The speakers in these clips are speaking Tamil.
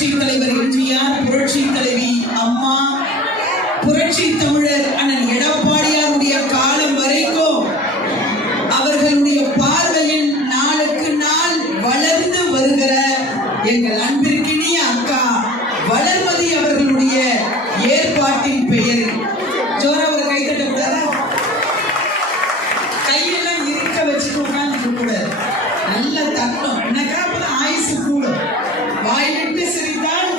புரட்சி தலைவர் எம்ஜிஆர், புரட்சி தலைவி அம்மா, புரட்சி தமிழர் அண்ணன் எடப்பாடியாருடைய காலம் வரைக்கும் அவர்களுடைய பார்வையில் நாளுக்கு நாள் வளர்ந்து வருகிற எங்கள் அன்பிற்கினிய அக்கா வளர்மதி அவர்களுடைய ஏற்பாட்டின் பெயரில் ஜோரா ஒரு கைத்தட்ட கூடாதா? கையெல்லாம் இருக்க வச்சுட்டு உட்கார்ந்து கூடாது, நல்ல தட்டம். என்னக்கா அப்பதான் ஆயுசு கூடும். வாய் விட்டு சிரித்தால்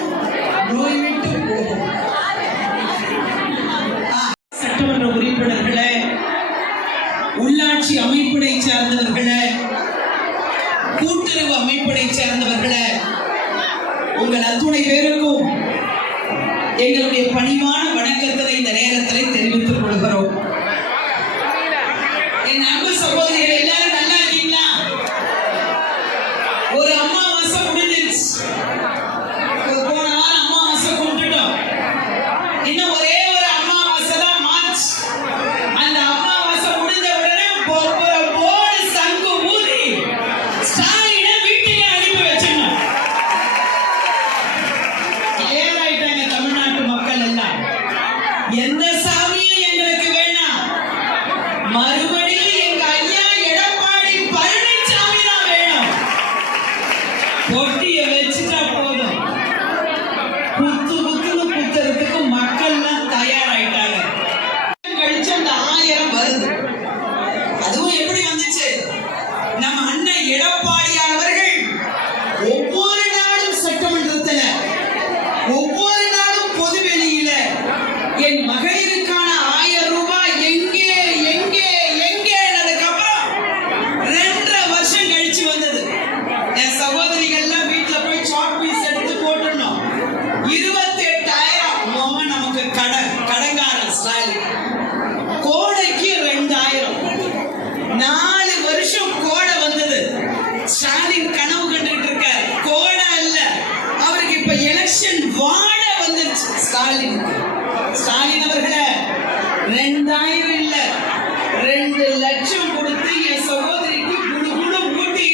நோய் விட்டு போகும். சட்டமன்ற உறுப்பினர்களே, உள்ளாட்சி அமைப்பினை சார்ந்தவர்களே, கூட்டுறவு அமைப்பினை சார்ந்தவர்களே, உங்கள் அத்துணை பேருக்கும் எங்களுடைய பணிவான வணக்கத்தை இந்த நேரத்தில் தெரிவித்துக் கொள்கிறோம். என் அன்பு சகோதரிகள் எல்லாரும் நல்லா இருக்கீங்களா? ஒரு அமாவாசை முடிஞ்சிருச்சு. போன வாரம் அமாவாசை கொண்டுட்டோம். இன்னும் ஒரே ஒரு அமாவாசை தான் மார்ச். அந்த அமாவாசை முடிஞ்ச உடனே போடு சங்கு ஊதி ஸ்டாலினை வீட்டுக்கு அனுப்பி வச்சிடணும். கிளியர் ஆயிட்டாங்க தமிழ்நாட்டு மக்கள் எல்லாம். எந்த சாமியும் எங்களுக்கு வேணாம், மறுபடியும் எங்க ஐயா எடப்பாடி பழனிசாமி தான் வேணும். பொட்டிய வச்சுட்டா போதும். குத்து குத்துன்னு குத்துறதுக்கு மக்கள்லாம் தயாராயிட்டாங்க. கழிச்சு அந்த 1000 வருது. அதுவும் எப்படி வந்துச்சு? நம்ம அண்ணன் எடப்பாடியார் அவர்கள் ஒவ்வொரு நாளும் சட்டமன்றத்தில், ஒவ்வொரு நாளும் பொதுவெளியில என் மகளிருக்கான 1000 ரூபாய் எங்கே எங்கே எங்கே அதுக்கப்புறம் 2.5 வருஷம் கழிச்சு வந்தது. என் சகோதரிகள்லாம் வீட்டுல போய் சாக் பீஸ் எடுத்து போட்டுடணும். 28,000 மோகன் நமக்கு கடங்காரன் ஸ்டாலின். கோடைக்கு 2,000. 4 வருஷம் கோடை வந்தது. ஸ்டாலின் கனவு கண்டுகிட்டு இருக்கார். கோடை அல்ல, அவருக்கு இப்ப எலெக்ஷன் வாட வந்துருச்சு. ஸ்டாலின் அவர்களே, 2,000 இல்ல 2 லட்சம் கொடுத்து என் சகோதரிக்கு குடுகுடு ஊட்டி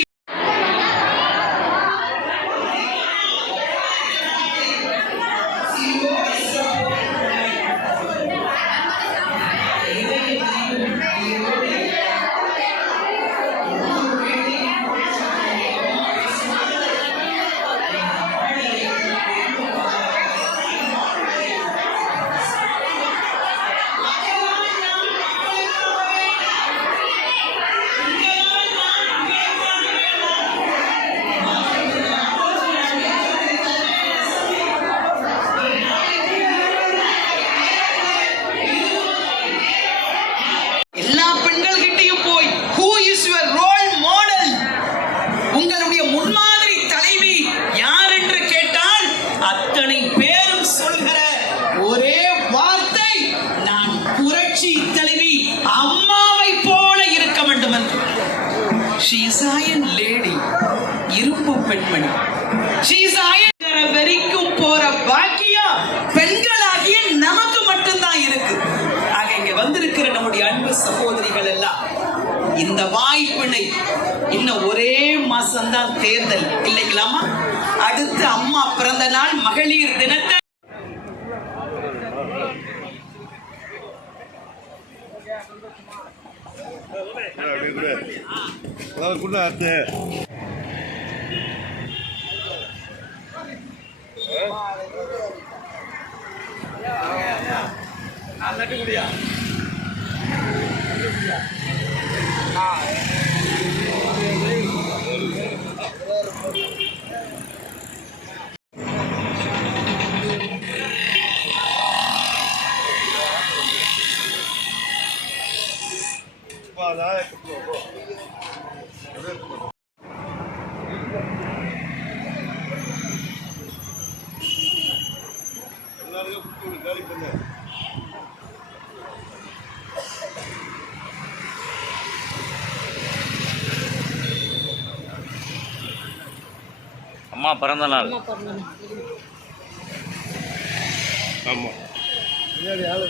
இரும்பு பெண்மணி. வரைக்கும் போற பாக்கியம் பெண்களாகிய நமக்கு மட்டும்தான் இருக்கு. ஆக இங்க வந்திருக்கிற நம்முடைய அன்பு சகோதரிகள் எல்லாம் இந்த வாய்ப்பினை, இன்னும் ஒரே மாசம்தான் தேர்தல் இல்லைங்களாமா? அடுத்து அம்மா பிறந்த நாள் மகளிர் தினத்தை அம்மா பிறந்த நாள். ஆமா. பின்னாடி ஆளு